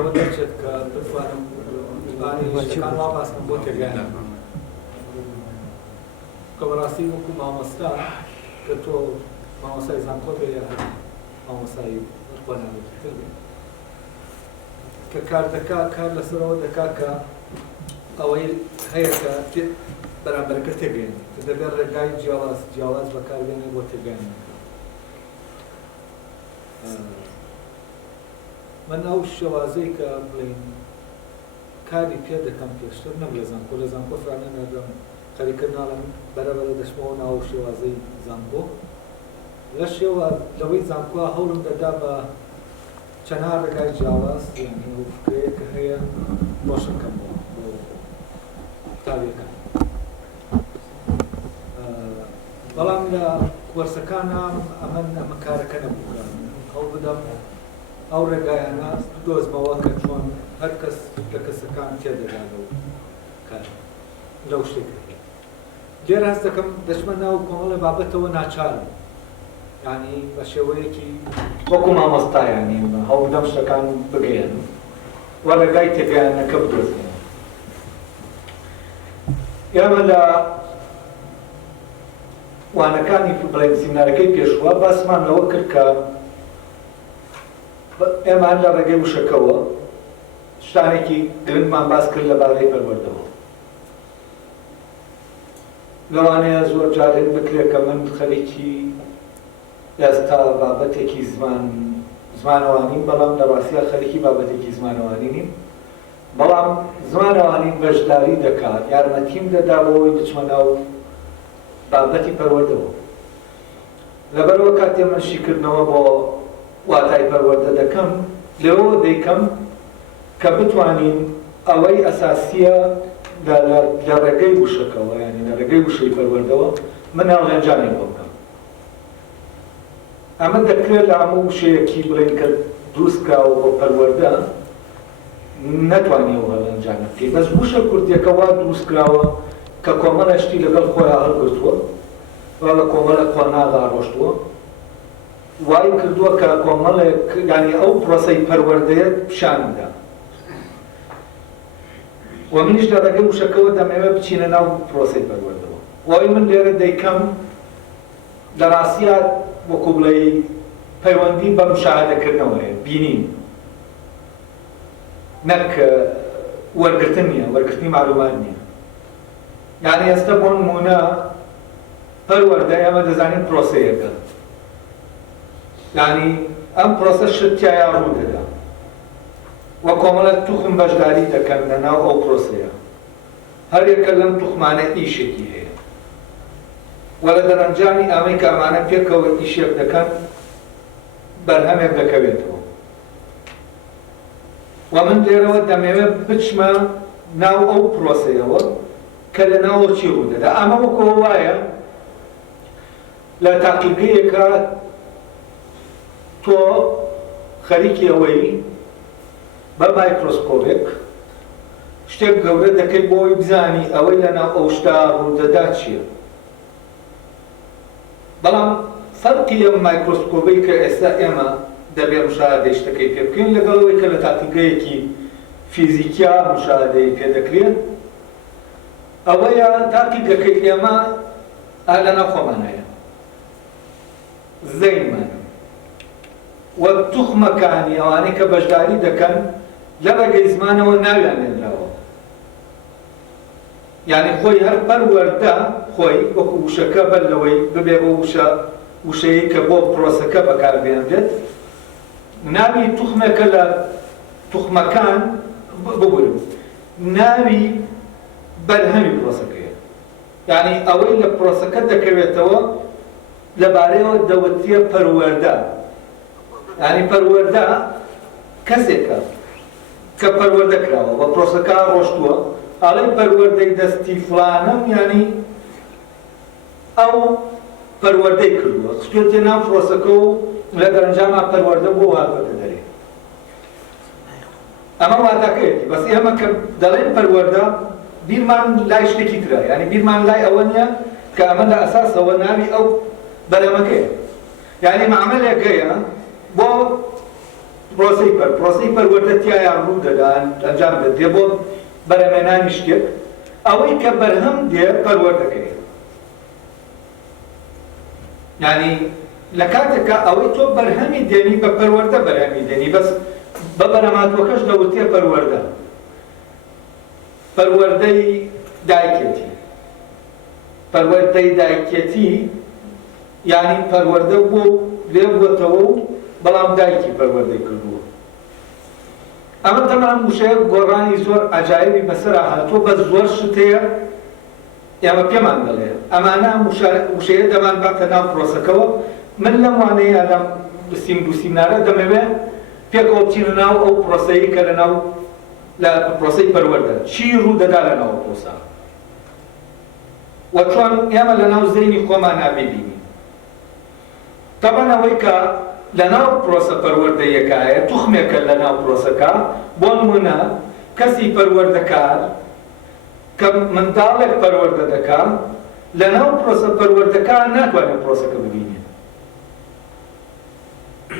لەوە دەرچێت کە بتوانم شتەکان وا باسکەم بۆ تێگەیاندان کە بەڕاستی وەکو مامۆستا کە تۆ مامۆستای زانکۆ بێ یا مامۆستای خوێناوێتتر بێ کە کار دەکا کار لەسەرەوە دەکا کە ئەوەی هەیە کە بەرامبەرەکە تێگەیاند کە دەبێت ڕێگای جیاواز بەکاربێنێ بۆ تێگەیاندنەکە. من ئەو شێوازەی کە بڵین کاری پێ دەکەم پێشتر نەم لە زانکۆ لە زانکۆ فرانە نەدەم خەریکردناڵم بەرەبەرە دەچمەوە ناو شێوازەی زانکۆ لە شێوە لەوەی زانکۆ هەوڵم دەدا بە چەند ڕێگای جیاواز یعنی ئەو فکرەیە کە هەیە بۆشەکەمەوە بۆ قوتابیەکان. بەڵام لە کۆرسەکانە ئەمە کارەکە نەبوو هەوڵ بدەم ئەو ڕێگایانە بدۆزمەوە کە چۆن هەر کەس لە کەسەکان تێدەگا لەو کار لەو شتێک لێرە هەست دەکەم دەچمە ناو کۆمەڵە بابەتەوە ناچارم یعنی بە شێوەیەکی وەکو مامۆستا یعنی هەوڵ بدەم شتەکان بگەیەن وە ڕێگای تێگەیانەکە بدۆزمەوە. ئێمە لە وانەکانی بڵێن سیمینارەکەی پێشوە باسمان لەوە کرد کە ئێمە لە ڕێگەی وشەکەوە شتانێکی گرنگمان باس کرد لەبارەی پەروەردەوە. لەوانەیە زۆر جارێک بکرێت کە من خەریکی ئێستا بابەتێکی زمانەوانیم بەڵام لە ڕاستیە خەریکی بابەتێکی زمانەوانی نیم بەڵام زمانەوانی بەشداری دەکات یارمەتیم دەدا بۆەوەی بچمە ناو بابەتی پەروەردەوە. لەبەرەوە کاتێ من شیکردنەوە بۆ واتای پەروەردە دەکەم لەوە دەیکەم کە بتوانین ئەوەی ئەساسیە لە ڕێگەی وشەکەەوە یعنی لە ڕێگەی وشەی پەروەردەوە من هەڵێنجانێک بۆ بکەم. ئەمە دەکرێت لە هەموو وشەیەکی بڵێن کە دروستکراوە بۆ پەروەردە نەتوانێەوە هەڵێنجانە بکەین بەس وشە کوردیەکە وا دروستکراوە کە کۆمەڵە شتی لەگەڵ خۆیان هەڵگرتووە وا لە کۆمەڵە خۆ ناغاڕۆشتووە وای کردووە کە کۆمەڵێک یعنی ئەو پرۆسەی پەروەردەیە پیشاندا و منیش لە ڕێگەی وشەکەەوە دەمەوێت بچینە ناو پرۆسەی پەروەردەوە. وای من لێرە دەیکەم لە ڕاستیە وەکو بڵێ پەیوەندی بە مشاهدەکردنەوەیە بینین نەک وەرگرتن نییە وەرگرتنی معلومات نییە. یعنی ئێستا بۆ نمونە پەروەردە ئێمە دەزانین پرۆسەیەکە یعنی ئەم پرۆسە شتیایە ڕوو دەدا وە کۆمەڵە توخم بەشداری دەکەن لەناو ئەو پرۆسەیە هەر یەکە لەم توخمانە ئیشێکی هەیە وە لە دەرەنجامی ئەمەی کە ئەمانە پێکەوە ئیشێک دەکەن بەرهەمێک دەکەوێتەوە و من لێرەوە دەمەوێت بچمە ناو ئەو پرۆسەیەوە کە لە ناوە چی ڕوو دەدا. ئەمە وەکەوە وایە لە تاقیگەیەکە تۆ خەریکی ئەوەی بە مایکرۆسکۆپێک شتێک گەورە دەکەی بۆی بزانی ئەوەی لەناو ئەو شتا ڕوودەدا چییە. بەڵام فەرقی ئەم مایکرۆسکۆپەی کە ئێستا ئێمە دەبێت مشاهدەی شتەکەی پێ بکەین لەگەڵەوەی کە لە تاقیگەیەکی فیزیکیا مشاهدەی پێ دەکرێت ئەوەیە تاقیگەکەی ئێمە لەناو خۆمانەیە زەینمان وە توخمەکانی ئەوانەی کە بەشداری دەکەن لە ڕێگەی زمانەوە ناویان لێنراوە یعنی خۆی هەر پەروەردە خۆی وەکو وشەکە بەر لەوەی ببێ بۆ وشەیە کە بۆ پرۆسەکە بەکاربێنرێت ناوی توخمێکە لە توخمەکان ببورم ناوی بەرهەمی پرۆسەکەیە یعنی ئەوەی لە پرۆسەکە دەکەوێتەوە لەبارەیەوە دەوتیە پەروەردە یعنی پەروەردە کەسێکە کە پەروەردە کراوە بە پرۆسەکە ڕۆشتووە ئەڵێ پەروەردەی دەستی فڵانەم یعنی ئەو پەروەردەی کردووە خستوێتە ناو پرۆسەکە و لە دەرەنجاما پەروەردە بۆ هاتووەتە دەرێ. ئەمە واتاکەیەتی بەس ئێمە کە دەڵێن پەروەردە بیرمان لای شتێکی ترە یعنی بیرمان لای ئەوە نییە کە ئەمە لە ئەساسەوە ناوی ئەو بەرەمەکەیە یعنی معاملێک هەیە بۆ پرۆسەی پەروەردەتیایان ڕوو دەدا ئەنجام دەدێ بۆ بەرهەمێنانی شتێک ئەوەی کە بەرهەم دێ پەروەردەکەی یعنی لە کاتێکە ئەوەی تۆ بەرهەمی دێنی بە پەروەردە بەرهەمی دێنی بەس بە بەرهەماتوەکەش دەوتێ پەروەردە پەروەردەی دایکێتی پەروەردەی دایکێتی یعنی پەروەردە بۆ لێ بووەتەوە و بەڵام دایکی پەروەردەی کردووە ئەمە تەمان وشەیە گۆڕانی زۆر ئەجایبی بەسەرا هاتووە بە زۆر شتەیە ئێمە پێمان دەڵێ ئەمانە وشەیە دەمان باتە ناو پرۆسەکەەوە من لەم وانەیە لەم دووسیمنارە دەمەوێ پێکەوە بچینە ناو ئەو پرۆسەیە کە لە ناو لە پرۆسەی پەروەردە چی ڕوو دەدا لە ناو پرۆسە وە چۆن ئێمە لە ناو زەینی خۆمان نابینین تەبەن ئەوەی کە لە ناو پرۆسە پەروەردەیەکایە توخمێکە لە ناو پرۆسەکە بۆ نمونە کەسی پەروەردەکار کە منداڵێک پەروەردە دەکا لە ناو پرۆسە پەروەردەکان ناتوانێت پرۆسەکە ببینێت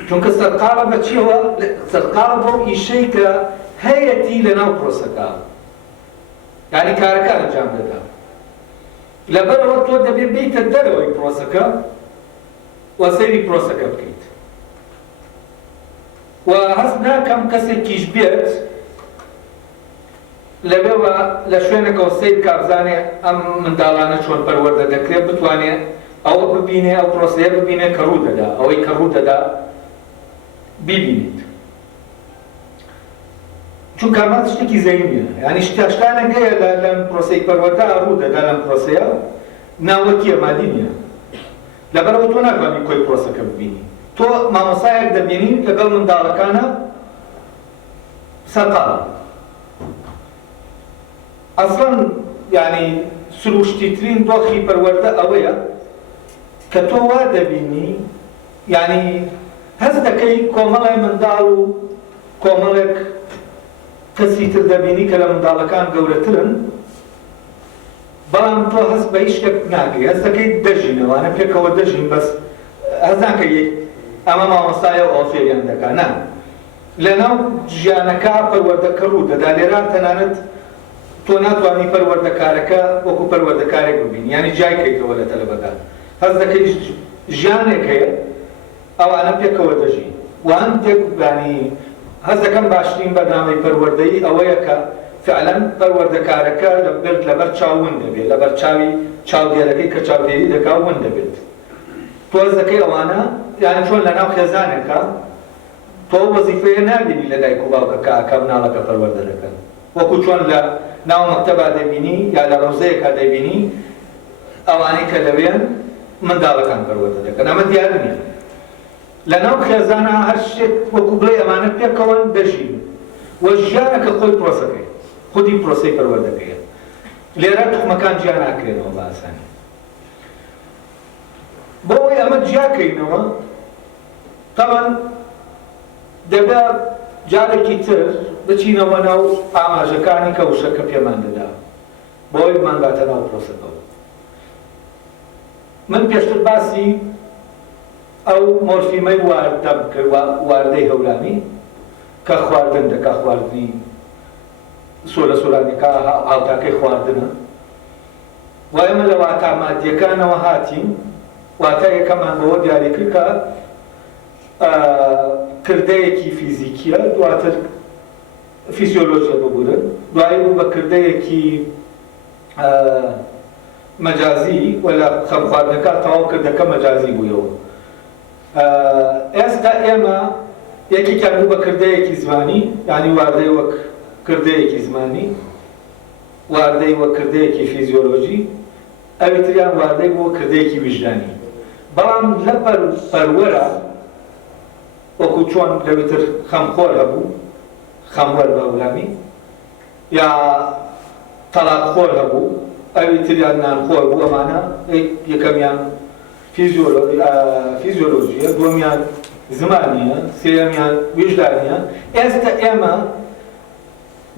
چونکە سەرقاڵە بە چیەوە سەرقاڵە بۆ ئیشەی کە هەیەتی لە ناو پرۆسەکە یعنی کارەکە ئەنجام دەدا لەبەرەوە تۆ دەبێت بیتە دەرەوەی پرۆسەکە و سەیری پرۆسەکە بکەیت و هەست ناکەم کەسێکیش بێت لەبێوە لە شوێنێکەوە سیر کابزانێ ئەم منداڵانە چۆن پەروەردە دەکرێت بتوانێت ئەوە ببینێ ئەو پرۆسەیە ببینێ کە ڕوو دەدا ئەوەی کە ڕوو دەدا بیبینیت چونکە ئەمە شتێکی زەینیە یعنی شتانێک هەیە لەم پرۆسەی پەروەردە ڕوو دەدا لەم پرۆسەیە ناوەکیە مادی نییە لەبەرەوە تۆ ناتوانانی کۆی پرۆسەکە ببینی تۆ مامۆسایەک دەبینی لەگەڵ منداڵەکانە سەرقاڵە ئەسڵەن یعنی سروشتیترین دۆخی پەروەردە ئەوەیە کە تۆ وا دەبینی یعنی هەست دەکەی کۆمەڵی منداڵ و کۆمەڵێک کەسی تر دەبینی کە لە منداڵەکان گەورەترن بەڵام تۆ هەست بە هیچ شتێک ناکەی هەست دەکەی دەژینەوانە پێکەوە دەژین بەس هەست ناکەی ئەمە مامۆستایە ئەو فێریان دەکا نا لەناو ژیانەکە پەروەردەکە ڕوو دەدا لێران تەنانەت تۆ ناتوانانی پەروەردەکارەکە وەکو پەروەردەکارێک ببینی یعنی جای کەیتەوە لە تەلەبەکان هەست دەکەی ژیانێک هەیە ئەوانە پێکەوە دەژین و هەندێک ینی هەست دەکەم باشترین بەرنامەی پەروەردەیی ئەوەیە کە فعلا پەروەردەکارەکە لەبەر چاو ون دەبێت لەبەر چاوی چاودێرەکەی کە چاودێری دەکا ون دەبێت تۆ هەست دەکەی ئەوانە یعنی چۆن لە ناو خێزانێکە تۆ وەزیفەیە نابینی لە دایک و باوکەکە کە مناڵەکە پەروەردە دەکەن وەکو چۆن لە ناو مەکتەبا دەبینی یا لە ڕۆزەیەکە دەبینی ئەوانەی کە لەوێن منداڵەکان پەروەردە دەکەن ئەمە دیار نییە لە ناو خێزانە هەر شتێک وەکو بڵێ ئەمانە پێکەوەن دەژین و ژیانەکە خۆی پرۆسەکەی خودی پرۆسەی پەروەردەکەیە لێرە توخمەکان جیا ناکرێنەوە بە ئاسانی بۆ ئەوەی ئەمە جیاکەینەوە تەمان دەبێت جارێکی تر بچینەوە ناو ئاماژەکانی کە وشەکە پێمان دەدا بۆ ئەوەی بمانباتە ناو پرۆسەکەەوە من پێشتر باسی ئەو مۆرفیمەی واردە بکرد واردەی هەولامی کە خواردن دەکا خواردنی سۆلە سۆرانیەکە ئاڵتاکەی خواردنە و ئێمە لە واتە مادیەکانەوە هاتین واتە یەکەمان بەوە دیاری کرد کە کردەیەکی فیزیکیە دواتر فیزیۆلۆژیە ببورن دوایی بوو بە کردەیەکی مەجازی و لە خەمخواردنەکە تەواو کردەکە مەجازی بوویەوە ئێستا ئێمە یەکێکیان بوو بە کردەیەکی زمانی یعنی واردەی وەک کردەیەکی زمانی واردەی وەک کردەیەکی فیزیۆلۆژی ئەوی تریان واردەی بووە کردەیەکی وجدانی بەڵام لە پەروەرە وەکو چۆن لەویتر خەمخۆر هەبوو خەموەر بە وەڵامی یا تەلاقخۆر هەبوو ئەوی تریان نانخۆر بوو ئەمانە یەکەمیان فیزیۆلۆژیە دووەمیان زمانیە سێەمیان وجدانیە ئێستا ئێمە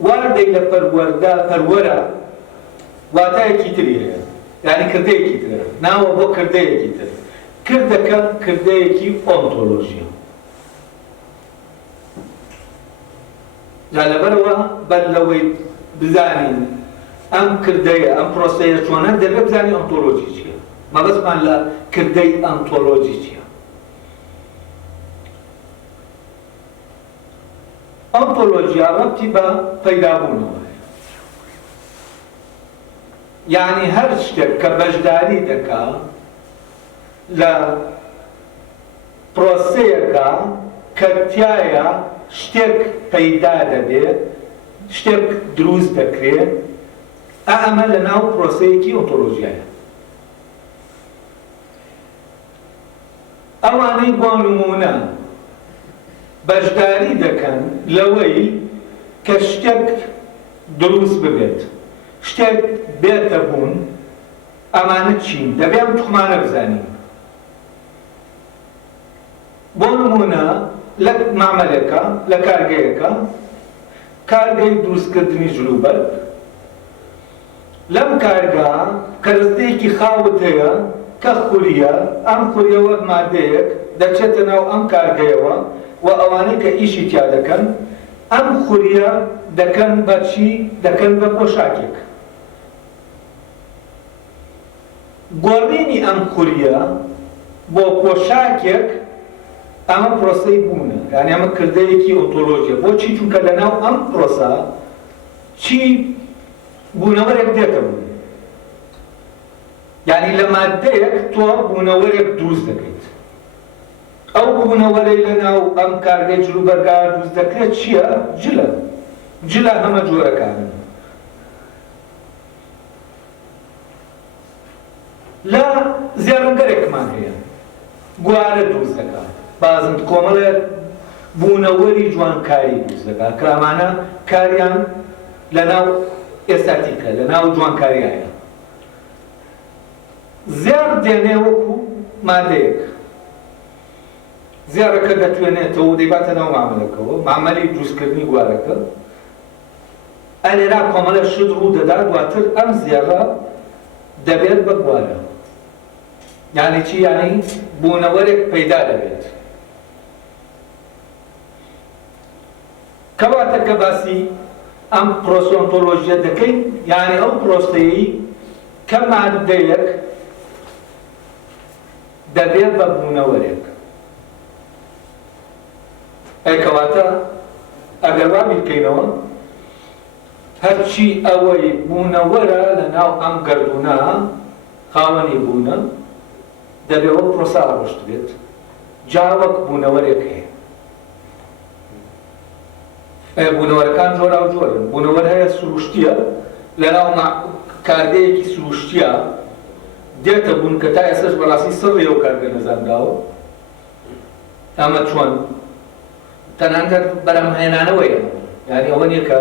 واردەی لە پەروەرە واتایەکی تری هەیە یعنی کردەیەکی ترە ناوە بۆ کردەیەکی تر کردەکە کردەیەکی ئۆنتۆلۆژیە جا لەبەرەوە بەر لەوەی بزانین ئەم کردەیە ئەم پرۆسەیە چۆنە دەبێت بزانین ئۆنتۆلۆجی چییە مەبەستمان لە کردەی ئۆنتۆلۆجی چییە ئۆنتۆلۆجیا ڕەبتی بە پەیدابوونەوە یعنی هەر شتێک کە بەشداری دەکا لە پرۆسەیەکە کە تایە شتێک پەیدا دەبێت شتێک دروست دەکرێت ئەمە لە ناو پرۆسەیەکی ئۆنتۆلۆژیایە ئەوانەی بۆ نمونە بەشداری دەکەن لەوەی کە شتێک دروست ببێت شتێک بێتە بوون ئەمانە چین دەبێ ئەم توخمانە بزانین بۆ نمونە لە مامەلێکە لە کارگەیەکە کارگەی دروستکردنی جلوبەرگ لەم کارگا کەرەستەیەکی خاوت هەیە کە خوریە ئەم خوریە وەک مادەیەک دەچێتە ناو ئەم کارگەیەوە و ئەوانەی کە ئیشی تیا دەکەن ئەم خوریە دەکەن بە چی دەکەن بە پۆشاکێک گۆڕینی ئەم خوریە بۆ پۆشاکێک ئەمە پرۆسەی بوونە یعنی ئەمە کردەیەکی ئۆنتۆلۆژیە بۆچی چونکە لەناو ئەم پرۆسە چی بوونەوەرێک دێتە بوون یعنی لە مادەیەک تۆ بوونەوەرێک دروست دەکەیت ئەو بوونەوەرەی لەناو ئەم کارگەی جلوبەرگا دروست دەکرێت چییە؟ جلە جلە هەمە جۆرەکانن لە زێڕەنگەرێکمان هەیە گوارە دروست دەکات بازم کۆمەڵێ بوونەوەری جوانکاری دروست دەکات کە ئەمانە کاریان لەناو ئێستاتیکە لەناو جوانکاریایە زێڕ دێنێ وەکو مادەیەک زێڕەکە دەتوێنێتەوە و دەیباتە ناو مامەلەکەوە مامەلی دروستکردنی گوارەکە ئەلێرا کۆمەڵە شت ڕوو دەدا دواتر ئەم زێڕە دەبێت بە گوارە یعنی چی یعنی بوونەوەرێک پەیدا دەبێت کەواتە کە باسی ئەم پرۆسە ئۆنتۆلۆژیە دەکەین یعنی ئەو پرۆسەیەی کە مادەیەک دەبێت بە بوونەوەرێک کەواتە ئەگەر وا بکەینەوە هەرچی ئەوەی بوونەوەرە لە ناو ئەم گەردوونە خاوەنی بوونە دەبێت وەک پرۆسە ڕۆشت بێت جا وەک بوونەوەرێک هەیە بوونەوەرەکان جۆرا و جۆرن بوونەوەر هەیە سروشتیە لە ناو کارگەیەکی سروشتیە دێتە بوون کە تا ئێستاش بەڕاستی سڕی ئەو کارگە نەزانراوە ئەمە چۆن تەنانەت بەرهەمهێنانەوەیە یعنی ئەوە نییە کە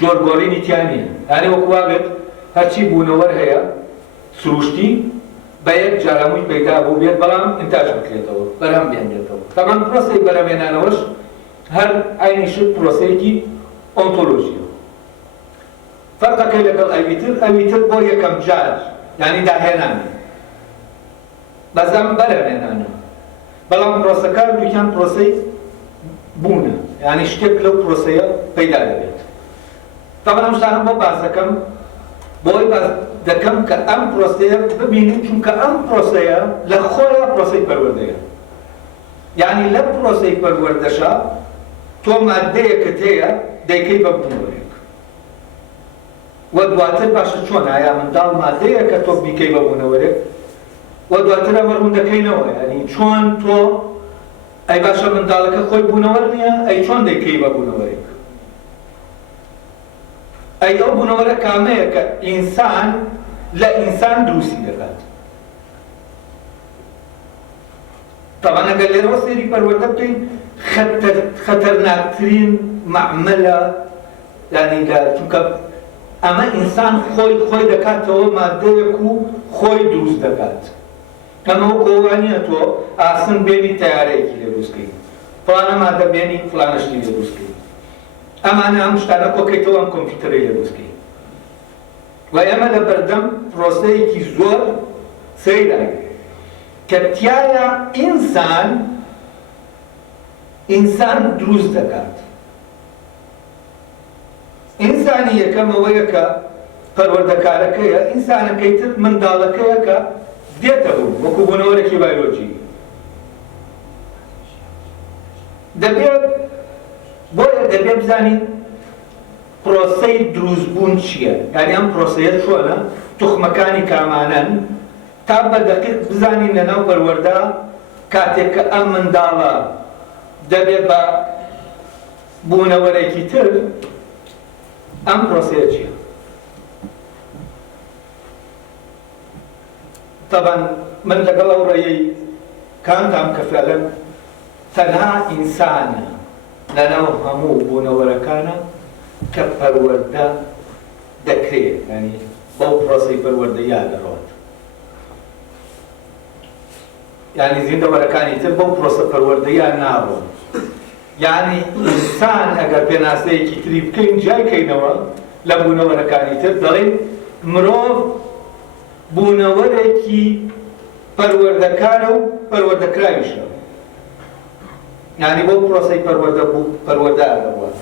جۆرگۆڕینی تیان نییە یعنی وەکو وا بێت هەرچی بوونەوەر هەیە سروشتی بە یەک جارهەمووی پەیدا بوو بێت بەڵام ئینتاژ بکرێتەوە بەرهەم بێنرێتەوە تەمان پرۆسەی بەرهەمهێنانەوەش هەر ئاینی شت پرۆسەیەکی ئۆنتۆلۆژیە فەرقەکەی لەگەڵ ئەویتر بۆ یەکەم جار یعنی داهێنانە بەزەم بەرهەمهێنانە بەڵام پرۆسەکە دووکیان پرۆسەی بوونە یعنی شتێک لەو پرۆسەیە پەیدا دەبێت تەمان ئەم شتانە بۆ باز دەکەم بۆی باز دەکەم کە ئەم پرۆسەیە ببینین چونکە ئەم پرۆسەیە لە خۆیە پرۆسەی پەروەردەیە یعنی لە پرۆسەی پەروەردەشە تۆ مادەیەکت هەیە دەیکەی بە بوونەوەرێک وە دواتر باشە چۆن ئایا منداڵ مادەیە کە تۆ بیکەی بە بوونەوەرێک وە دواتر ئەمە ڕوون دەکەینەوە یعنی چۆن تۆ ئەی باشە منداڵەکە خۆی بوونەوەر نییە ئەی چۆن دەیکەی بە بوونەوەرێک ئەی ئەو بوونەوەرە کامەیە کە ئینسان لە ئینسان دروستی دەکات طبعا ئەگەر لێرەوە سێری پەروەردە بکەین خەتەرناکترین معمەلە یعنی چونکە ئەمە ئینسان خۆی دەکاتەوە مادەیەک و خۆی دروست دەکات ئەمە وەکەوە نییە تۆ ئاسن بێنی تەیارەیەکی لێ دروستکەی فڵانە مادە بێنی فڵانەشتی لێ دروستکەی ئەمانە ئەم شتانە کۆکەیتەوە ئەم کۆمپیوتەرەی لێ دروستکەی و ئێمە لە بەردەم پرۆسەیەکی زۆر سەیرای کە تایە ئینسان دروست دەکات ئینسانی یەکەم ئەوەیە کە پەروەردەکارەکەیە، ئینسانەکەی تر منداڵەکەیە کە دێتە بوو وەکو بوونەوەرێکی بایۆلۆجی. دەبێت بۆیە دەبێت بزانین پرۆسەی دروستبوون چییە، یعنی ئەم پرۆسەیە چۆنە، توخمەکانی کامانن، تا بە دەقیق بزانین لەناو پەروەردە کاتێک کە ئەم منداڵە دەبێت بە بوونەوەرێکی تر، ئەم پرۆسەیە چییە. طبعا من لەگەڵ ئەو ڕێیەی کانتام کە فعلەن تەنها ئینسانە لەناو هەموو بوونەوەرەکانە کە پەروەردە دەکرێت، ینی بەو پرۆسەی پەروەردەیە دەڕۆت. یعنی زیندەوەرەکانی تر بەو پرۆسە پەروەردەیە ناڕۆن. یعنی ئینسان ئەگەر پێناسەیەکی تری بکەین جایکەینەوە لە بوونەوەرەکانی تر، دەڵێن مرۆڤ بوونەوەرێکی پەروەردەکارە و پەروەردەکراویشە، یعنی بۆ پرۆسەی پەروەردە دەبوات.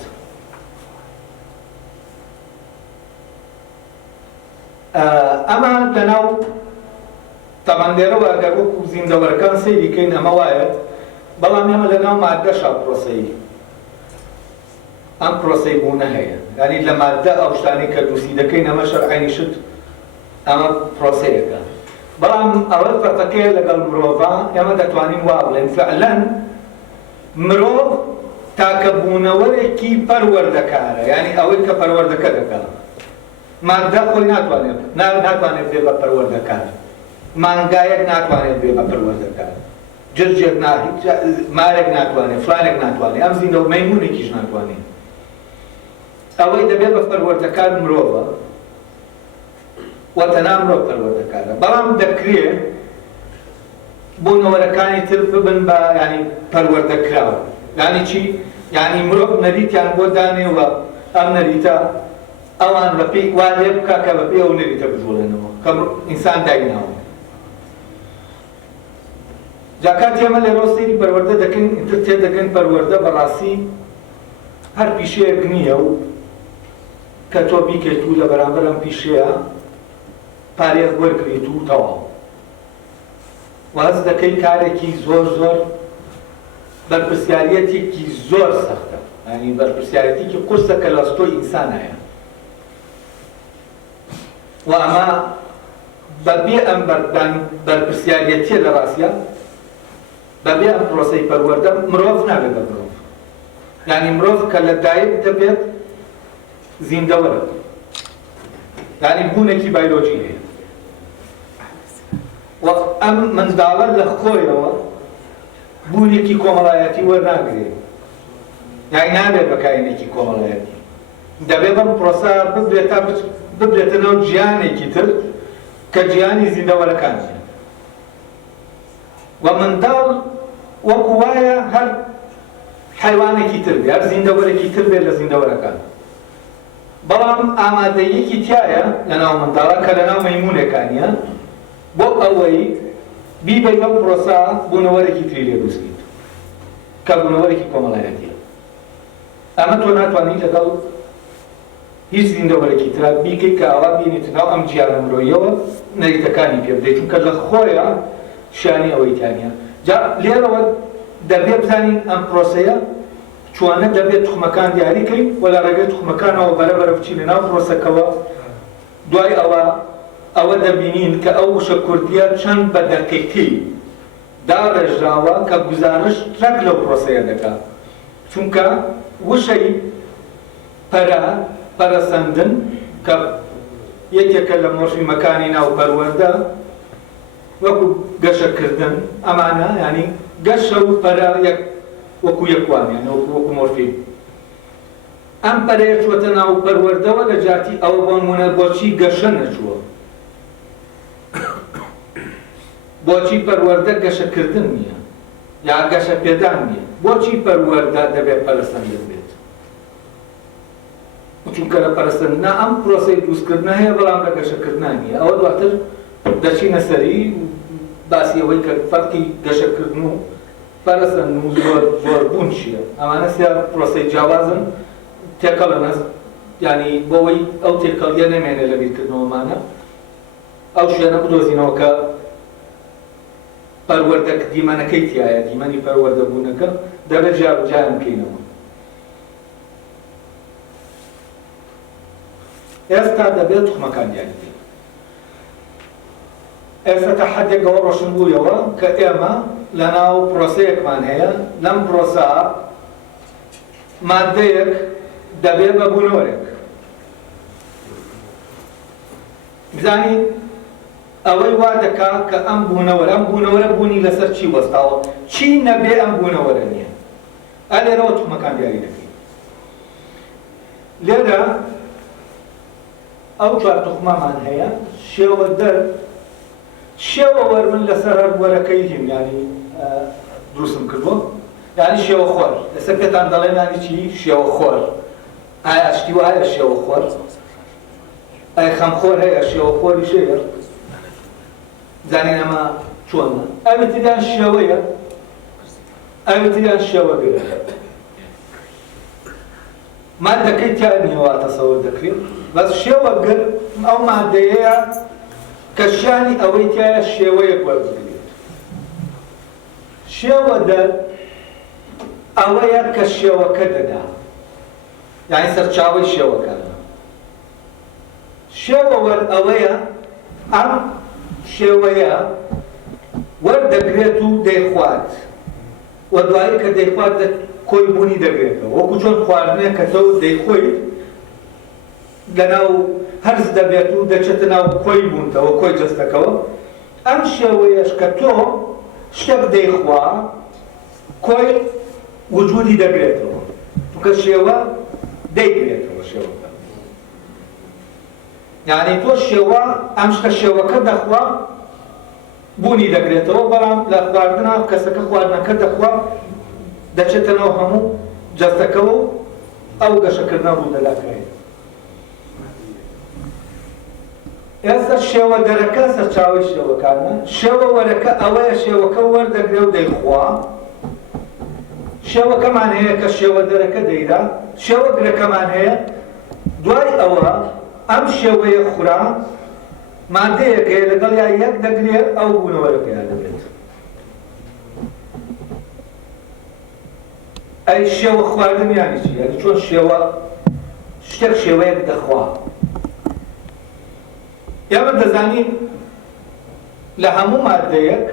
ئەمە لەناو تەمان لێرەوە ئەگەر وەکو زیندەوەرەکان سەیریکەین ئەمە وایە، بەڵام ئێمە لەناو ماددەشە پرۆسەی ئەم پرۆسەی بوونە هەیە، یعنی لە ماددە ئەو شتانەی کە دروستی دەکەین ئەمە شەرعینی شت، ئەمە پرۆسەیەکە. بەڵام ئەوە فەرقەکەیە لەگەڵ مرۆڤە، ئێمە دەتوانین وا بڵێن فعلەن مرۆڤ تاکە بوونەوەرێکی پەروەردەکارە، یعنی ئەوەی کە پەروەردەکە دەکات. ماددە خۆی ناتوانێت بێ بە پەروەردەکار، مانگایەک ناتوانێت بێ بە پەروەردەکار، جرجێک مارێک ناتوانێت، فلانێک ناتوانێت، ئەم زیندە و مەیمونێکیش ناتوانێت. ئەوەی دەبێت بە پەروەردەکار مرۆڤە، وەتەنا مرۆڤ پەروەردەکارە. بەڵام دەکرێت بوونەوەرەکانی تر ببن بە ینی پەروەردەکراوە. یعنی چی؟ یعنی مرۆڤ نەریتیان بۆ دانێوە، ئەم نەریتە ئەوان بە پێی وا لێ بکا کە بە پێی ئەو نەریتە بژۆڵێنەوە کە ئینسان دایناوە. جا کاتی ئەمە لێرە سەیری پەروەردە دەکەین، ئیتر تێدەگەن پەروەردە بەڕاستی هەر پیشەیەک نییە و کە تۆ بیکەیت و لە بەرامبەر ئەم پیشەیە پارێک وەرگریت و تەواو. واز دەکەی کارێکی زۆر زۆر بەرپرسیارەتێکی زۆر سەختە، ینی بەرپرسیارەتێکی قورسە کە لە ستۆی ئینسانایە. و ئەمە بەبێ ئەم بەرپرسیارەتیە لە ڕاستیە، بەبێ ئەم پرۆسەی پەروەردە مرۆڤ نابێت بە مرۆڤ. ینی مرۆڤ کە لە دایک دەبێت زیندەوەرە، ینی بوونێکی بایۆلۆجی هەیە. و ئەم منداڵە لە خۆیەوە بوونێکی کۆمەڵایەتی وەرناگرێت، یعنی نابێت بە کاینێکی کۆمەڵایەتی. دەبێت بەم پرۆسە ببرێتە ناو گیانێکی تر کە گیانی زیندەوەرەکانیە. و منداڵ وەکو وایە هەر حیوانێکی تر بێ، هەر زیندەوەرێکی تر بێت لە زیندەوەرەکان. بەڵام ئامادەیەکی تایە لەناو منداڵە کە لەناو مەیمونەکانیە بۆ ئەوەی بیبێت بەم پرۆسە بوونەوەرێکی تری لێ دروستکەیت کە بوونەوەرێکی کۆمەڵایەتیە. ئەمە تۆ ناتوانیت لەگەڵ هیچ زیندەوەرێکی ترا بیکەیت کە ئاوا بینیتە ناو ئەم گیانە مرۆییەوە نەریتەکانی پێ بدەیت، چونکە لە خۆیە شانی ئەوەی تانیە. جا لێرەوە دەبێت بزانین ئەم پرۆسەیە چۆنە دەبێت توخمەکان دیاریکەین و لە ڕێگەی توخمەکانەوە بەرەبەرە بچین لەناو پرۆسەکەوە. دوای ئەوە دەبینین کە ئەو وشە کوردیە چەند بە دەقیقی داڕێژراوە کە گزارش ڕەک لەو پرۆسەیە دەکات، چونکە وشەی پەرەسەندن کە یەکێکە لە مۆرفیمەکانی ناو پەروەردە وەکو گەشەکردن، ئەمانە ینی گەشە و پەرە وەکو یەکوان، یعنی وەکو مۆرفیم. ئەم پەرەیە چووەتە ناو پەروەردەوە لە جاتی ئەوە بۆ نمونە بۆچی گەشە نەچووە، بۆچی پەروەردە گەشەکردن نییە یا گەشە پێدان نییە، بۆچی پەروەردە دەبێت پەرەسەندن بێت. چونکە لە پەرەسەندنا ئەم پرۆسەی دروستکردنە هەیە، بەڵام لە گەشەکردنا نییە. ئەوە دواتر دەچینە سەری باسی ئەوەی کە فەرقی گەشەکردن و پەرەسەندن و زۆر بوون چییە. ئەمانە سێ پرۆسەی جیاوازن، تێکەڵەنە يعني بۆەوەی ئەو تێکەڵیە نەمێنێ لە بیرکردنەوەمانە ئەو شوێنە بدۆزینەوە کە پەروەردەکە دیمەنەکەی تایە دیمەنی پەروەردەبوونەکە دەبێت جاربجار بکەینەوە. ئێستا دەبێت توخمەکان دیاری بکەین. ئێستا تا حەدێکەوە ڕۆشن بوویەوە کە ئێمە لەناو پرۆسەیەکمان هەیە لەم پرۆسە مادەیەک دەبێت بە بوونەوەرێک. بزانین ئەوەی وا دەکات کە ئەم بوونەوەرە بوونی لەسەر چی وەستاوە چی نەبێ ئەم بوونەوەرە نییە. لێرەوە توخمەکان دیاری دەکەین. لێرە ئەو چوار توخمەمان هەیە شێوە دەر شێوە وەرمن لەسەر هەر وەرەکەی هیم ینی دروستم کردووە یعنی شێوە خۆر لەسەر پێتان دەڵێن ینی چی شێوە خۆر ئایا شتی وایە شێوە خۆر ئایا خەمخۆر هەیە شێوە خۆری شەیە زانین ئەمە چۆنە ئەوێتیان شێوەیە ئەوێتیان شێوە گرە مادەکەی تیا نیەوە تەسەوەر دەکرێت بەس شێوە گر ئەو مادەیەیە کە شانی ئەوەی تایە شێوەیەک وەربگرێت. شێوە دەر ئەوەیە کە شێوەکە دەدا یعنی سەرچاوەی شێوەکانە. شێوە وەر ئەوەیە ئەم شێوەیە وەردەگرێت و دەیخوات و دوایی کە دەیخوات کۆی بوونی دەگرێتەوە وەکو چۆن خواردنێک کە تۆ دەیخۆیت لەناو هەرز دەبێت و دەچێتە ناو کۆی بوونتەوە کۆی جەستەکەەوە ئەم شێوەیەش کە تۆ شتێک دەیخوا کۆی وجودی دەگرێتەوە کە شێوە دەیگرێتەوە شێوەکە یعنی تۆ شێوە ئەم شتە شێوەکە دەخوا بوونی دەگرێتەوە بەڵام لە خواردنە کەسەکە خواردنەکە دەخوا دەچێتە ناو هەموو جەستەکەەوە و ئەو گەشەکردنە ڕوو دەداکرێت. ئێستا شێوە دەرەکە سەرچاوی شێوەکانە شێوە وەرەکە ئەوەیە شێوەکە وەردەگرێ و دەیخوا شێوەکەمان هەیە کە شێوە دەرەکە دەیدا شێوە گرەکەمان هەیە دوای ئەوە ئەم شێوەیە خورا مادەیەکەیە لەگەڵ یا یەک دەگرێت ئەو بوونەوەرەکەیان دەبێت. ئەی شێوە خواردن یانی چی؟ یعنی چۆن شێوە شتێک شێوەیەک دەخوا. ئێمە دەزانین لە هەموو مادەیەک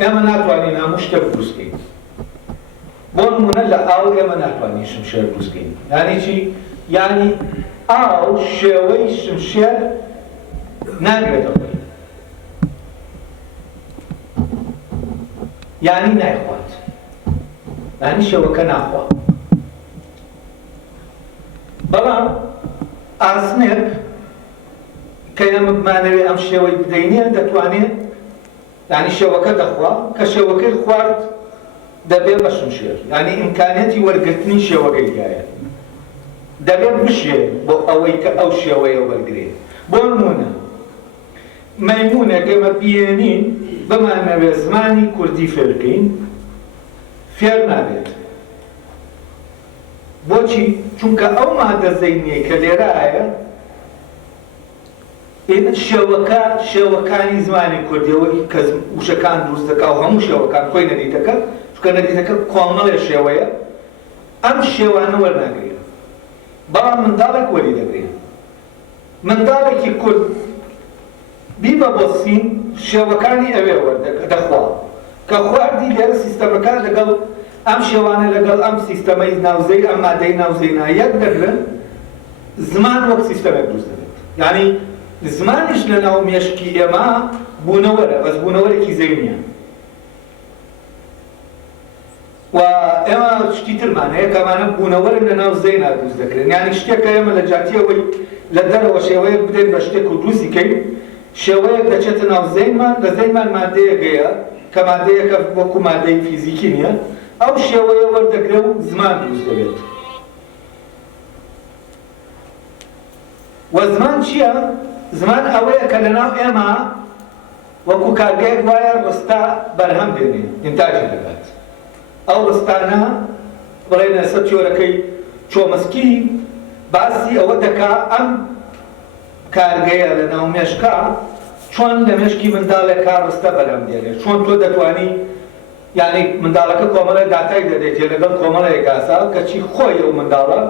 ئێمە ناتوانین هەموو شتێک دروستکەین. بۆ نمونە لە ئاو ئێمە ناتوانین شمشێر دروستکەین. یعنی چی؟ یعنی ئاو شێوەی شمشێر ناگرێتەوە. یعنی نایخوات. یعنی شێوەکە ناخوا. بەڵام ئاسنێک کە ئێمە بمانەوێت ئەم شێوەی بدەینێ دەتوانێت یعنی شێوەکە دەخوا کە شێوەکەی خوارد دەبێت بە شمشێر یعنی ئیمکانێتی وەرگرتنی شێوەکەی دایە دەبێت بشێت بۆ ئەوەی کە ئەو شێوەیە وەرگرێت. بۆ نمونە مەیمونێک ئێمە بێنین بمانەوێت زمانی کوردی فێرکەین فێر نابێت. بۆچی؟ چونکە ئەو مادە زەینیە کە لێرایە شێوەکانی زمانی کوردیەوەی کە وشەکان دروست دەکا و هەموو شێوەکان کۆی نەریتەکە چونکە نەریتەکە کۆمەڵێ شێوەیە ئەم شێوانە وەرناگرێت بەڵام منداڵێک وەری دەگرێت. منداڵێکی کورد بیبە بۆ سین شێوەکانی ئەوێ دەخوا کە خواردی لێرە سیستەمەکان لەگەڵ ئەم شێوانە لەگەڵ ئەم سیستەمەی ناوزەی ئەم مادەی ناوزەینا یەک دەگرن زمان وەک سیستەمێک دروست دەبێت. یعنی زمانیش لە ناو مێشکی ئێمە بوونەوەرە بەس بوونەوەرێکی زەینیە و ئێمە شتی ترمان هەیە کەمانە بوونەوەرە لە ناو زەینا دروست دەکرێن. یعنی شتێکە ئێمە لە جاتیەوەی لە دەرەوە شێوەیەک بدەین بە شتێک و دروستیکەین شێوەیەک دەچێتە ناو زەینمان لە زەینمان مادەیەکەیە کە مادەیەکە وەکو مادەی فیزیکی نییە ئەو شێوەیە وەردەگرێ و زمان دروست دەبێت. و زمان چییە؟ زمان ئەوەیە کە لەناو ئێمە وەکو کارگەیەک وایە ڕستا بەرهەم دێنێ ئینتاجی دەکات. ئەو ڕستانە بڵێنە سەر تیۆرەکەی چۆمسکی باسی ئەوە دەکا ئەم کارگەیە لە ناو مێشکە چۆن لە مێشکی منداڵێک کارڕستە بەرەم دێنێت، چۆن تۆ دەتوانی یعنی منداڵەکە کۆمەڵێ داتای دەدێتێ لەگەڵ کۆمەڵەیە گاسا کەچی خۆی ئەو منداڵە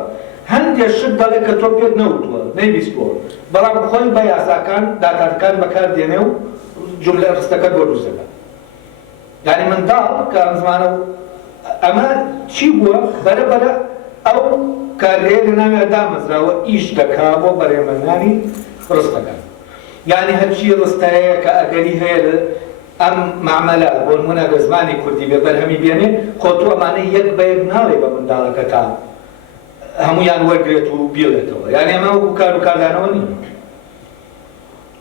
هەندێک شت دەڵێ کە تۆ پێت نەوتووە نەیبیستوە، بەڵام خۆی بە یاساکان داتاتەکان بەکاردێنێ و جملە ڕستەکە بۆ دروست دەکات. یعنی منداڵ کە ئەم زمانە ئەمە چی بووە بەرەبەرە ئەو کارگەیە لە ناویان دامەزراوە ئیش دەکا بۆ بەڕێوەبردنانی ڕستەکان. یعنی هەرچی ڕستەیە کە ئەگەری هەیە ئەم معاملە بۆ نمونە بە زمانی کوردی بێ بەرهەمی بێنێ خۆ تۆ ئەمانەی یەک بە یەک ناڵێ بە منداڵەکە تا هەمویان وەرگێت و بیڵێتەوە، یعنی ئەمە وەکو کار و کاردانەوە نیە.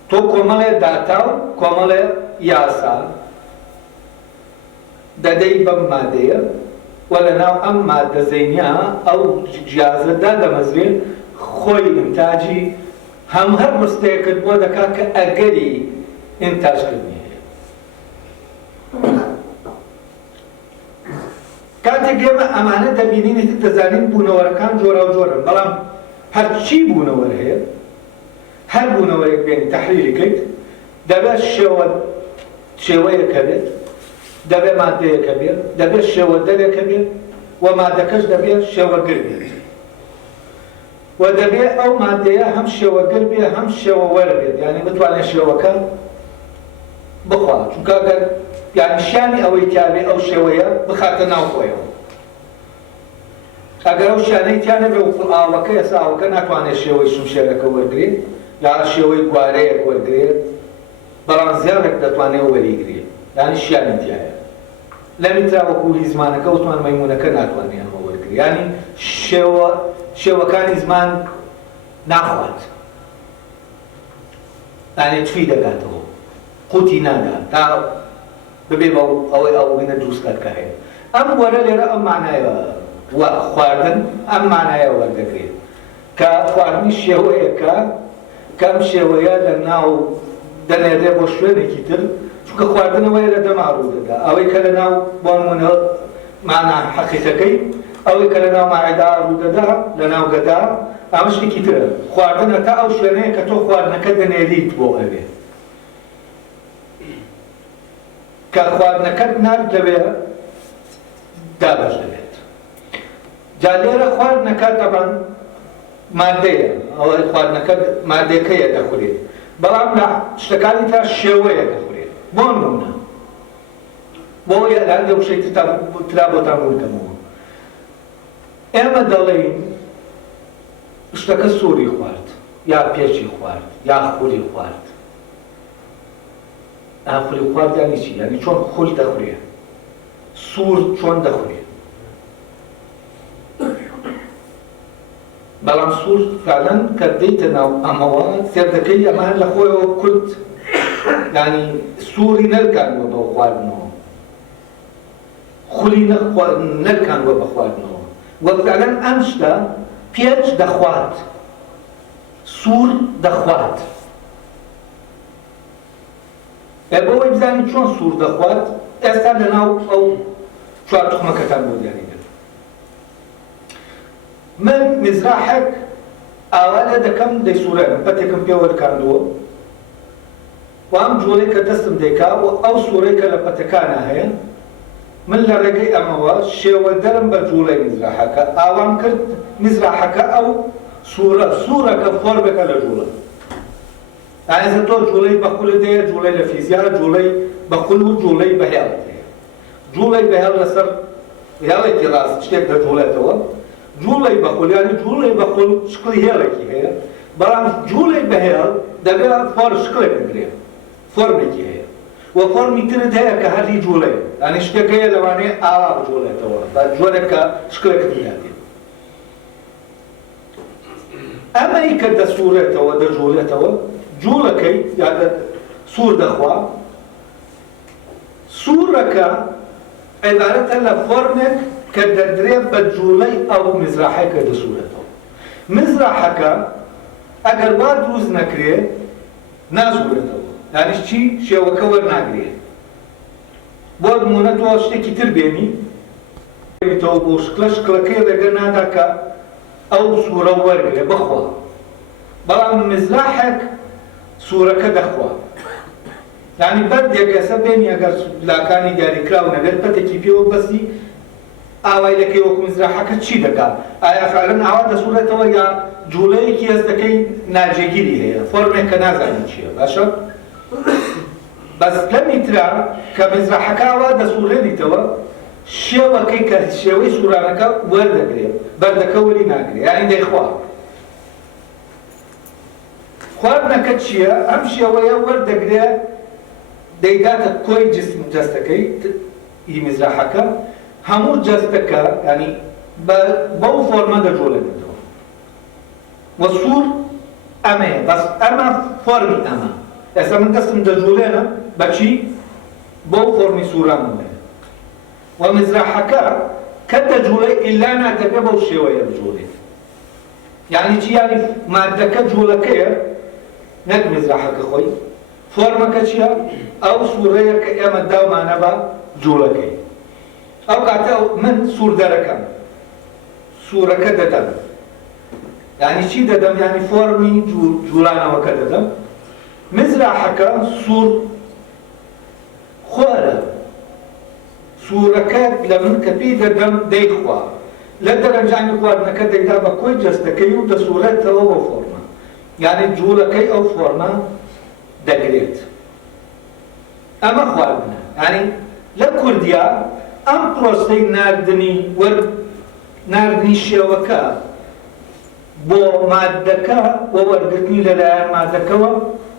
تۆ کۆمەڵێ داتا و کۆمەڵێ یاسا دەدەی بەم مادەیە و لەناو ئەم مادە زەینیا ئەو جیازەدا دەمەزرێ خۆی ئینتاجی هەر ڕستەیەکت بۆ دەکات کە ئەگەری ئینتاجکردنی هەیە. کاتێک ئێمە ئەمانە دەبینینێتی دەزانین بوونەوەرەکان جۆرا و جۆرن، بەڵام هەرچی بوونەوەر هەیە هەر بوونەوەرێک بێنی تەحلیلەکەیت دەبێت شێوەیەکە بێت، دەبێت مادەیەکە بێت، دەبێت شێوە دەرێکە بێت و مادەکەش دەبێت شێوەگر بێت و دەبێت ئەو مادەیە هەم شێوەگر بێت هەم شێوەوەر بێت، یعنی بتوانێت شێوەکە بخوات، چونکە ئەگەر یعنی شیانی ئەوەی تیاابێ ئەو شێوەیە بخاتە ناو خۆیەوە. ئەگەر ئەو شیانەی تیانە بێ و ئاوەکە ئێستا ئاوەکە ناتوانێت شێوەی شمشێرەکە وەرگێت یا شێوەی گوارەیەک وەرگێت، بەڵام زیادێک دەتوانێت وەریگرێت، یعنی شیانی تایە. لەمی ترا وەکو زمانەکە وتمان مەیمونەکە ناتوانێت ئەمە وەرگێت، یعنی شێوەکانی زمان ناخوات، یعنی توی دەگاتەوە قوتی نادات تا ببێ ئەوەی ئەوەینە دروستکە هەیە. ئەم وەرە لێرە ئەم معنایە خواردن ئەم معنایە وەردەگرێت کە خواردنی شێوەیەکە کەم شێوەیە لە ناو دەنێرێ بۆ شوێنێکی تر، چونکە خواردنەوەی لە دەما ڕوودەدا، ئەوەی کە لە ناو بۆ نمونە معنە حەقیقەکەی ئەوەی کە لە ناو ماعیدا ڕوودەدا لە ناو گەدا ئەمە شتێکی ترە. خواردنە تا ئەو شوێنەیە کە تۆ خواردنەکە دەنێریت بۆ ئەوێ کە خواردنەکەت نار دەوێت دابەش دەبێت. جا لێرە خواردنەکە دەبەن مادەیە، ئەوەی خواردنەکە مادەیەکەیە دەخورێت، بەڵام لە شتەکانی تا شێوەیە دەخورێت. بۆ نمونە بۆ هەندێک وشەی ترا بۆتان وردەمەوە، ئێمە دەڵێین شتەکە سووری خوارد یا پێچی خوارد یا خولی خوارد. خولی خوارد یعنی چی؟ یعنی چۆن خول دەخورێت، سوور چۆن دەخورێت. بەڵام سوور فعلەن کە دەیتە ناو ئەمەوە سێر دەکەی ئەمە لە خۆیەوە کورت، یعنی سووری نەرکانوە بە خواردنەوە، خولی نەرکانوە بە خواردنەوە، وە فعلەن ئەم شتە پێچ دەخوات، سوور دەخوات. بۆەوەی بزانین چۆن سوور دەخوات ئێستا لەناو ئەو چوار توخمەکەتان بۆ دیاریدەم. من مزراحێک ئاوا لێ دەکەم دەیسوورێنم، پەتێکم پێ وەرکاندووە و ئەم جوڵەی کە دەستم دەیکا و ئەو سوورەی کە لە پەتەکانە هەیە من لە ڕێگەی ئەمەوە شێوە دەرم بە جوڵەی مزراحەکە ئاوام کرد مزراحەکە ئەو سوورەکە فۆرمێکە لە جوڵە. ئایزە تۆ جوڵەی بەخولت هەیە، جوڵەی لە فیزیا، جوڵەی بەخول و جوڵەی بەهێڵت هەیە. جوڵەی بەهێڵ لەسەر هێڵێکی ڕاست شتێک دەجوڵێتەوە، جوڵەی بەخول یانی جوڵەی بەخول شکڵی هێڵێکی هەیە، بەڵام جوڵەی بەهێڵ دەبێت فۆر شکڵێک بگرێت، فۆرمێکی هەیە و فۆرمی ترت هەیە کە هەردی جوڵەیە، یانی شتێک هەیە لەوانەیە ئاوا بجوڵێتەوە بە جۆرێک کە شکڵێکت هەیە. ئەمەی کە دەسوورێتەوە دەجوڵێتەوە جوڵەکەی یادە سوور دەخوا، سوورەکە عیبارەتە لە فۆرمێک کە دەدرێت بە جوڵەی ئەو مزراحەیە کە دەسوورێتەوە. مزراحەکە ئەگەر وا دروست نەکرێت نازوورێتەوە، یانیش چی؟ شێوەکە وەرناگرێت. بۆ نمونە تۆ شتێکی تر بێنی بۆ شکلەکەی ڕێگە نادا کە ئەو سوورە وەرگێ بخوا بەڵام مزراحێک سوورەکە دەخوا یعنی بەردێک ئێستا بێنی ئەگەر لاکانی دیاریکراو نەبێت پەتێکی پێوە بەستی ئاوای دەکەی وەکو مزراحەکە چی دەکات ئایا فعلەن ئاوا دەسوورێتەوە یا جوولەیەکی هەست دەکەی ناجێگیری هەیە فۆرمێک کە نازانین چییە باشە بەس لەمی ترا کە مزراحەکە ئاوا دەسوورێنیتەوە شێوەکەی کە شێوەی سوورانەکە وەردەگرێت بەردەکە وەری ناگرێت یعنی دەیخوا خواردنەکە چییە؟ ئەم شێوەیە وەردەگرێت دەیداتە کۆی جسم جەستەکەی ئی مزراحەکە هەموو جەستەکە ینی بەو فۆرمە دەجۆڵێنێتەوە وە سوور ئەمەیە بەس ئەمە فۆرمی ئەمە ئێستا من دەستم دەجوڵێنە بەچی؟ بەو فۆرمی سووران بێت وە مزراحەکە کە دەجوڵێ ئیلا نادەبێ بەو شێوەیە بجوڵێت یعنی چی؟ یعنی مادەکە جوڵەکەیە نەک مزراحەکە خۆی فۆرمەکە چییە؟ ئەو سوورەیە کە ئێمە داومانە بە جوڵەکەی ئەو کاتە من سوور دەرەکەم سوورەکە دەدەم یعنی چی دەدەم؟ یعنی فۆرمی جوڵانەوەکە دەدەم مزراحەکە سوور خۆرە سوورەکە لە من کە پێی دەدەم دەیخوا لە دەرەنجامی خواردنەکە دەیدا بە کۆی جەستەکەی و دەسوورێتەوە بۆ فۆرمە یعنی جوولەکەی ئەو فۆرمە دەگرێت ئەمە خواردنە یعنی لە کوردیا ئەم پرۆسەی ناردنی شێوەکە بۆ مادەکە و وەرگرتنی لەلایەن مادەکەوە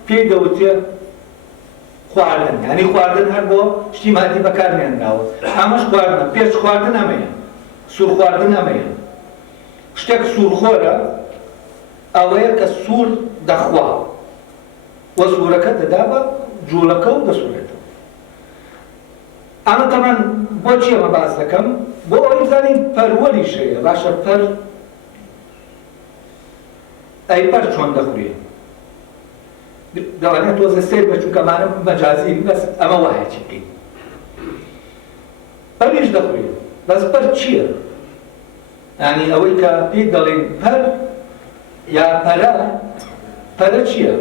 پێی دەوتێ خواردن یعنی خواردن هەر بۆ شتی مادی بەکارهێنراوە ئەمەش خواردنە پێش خواردن ئەمەیە سوور خواردن ئەمەیە شتێک سوورخۆرە ئەوەیە کە سوور دەخوا وە سوورەکە دەدا بە جوولەکە و دەسوورێتەوە ئەمە تەمان بۆچی ئەمە باس دەکەم بۆ ئەوەی بزانین پەروەریش هەیە باشە پەر ئەی پەر چۆن دەخورێ دەوانێت تۆزە سیر بە چونکەمانە مەجازی بەس ئەمە وایە چی بکەین پەریش دەخورێ بەس پەر چییە؟ یعنی ئەوەی کە پێی دەڵێن پەر یا پەرە چییە؟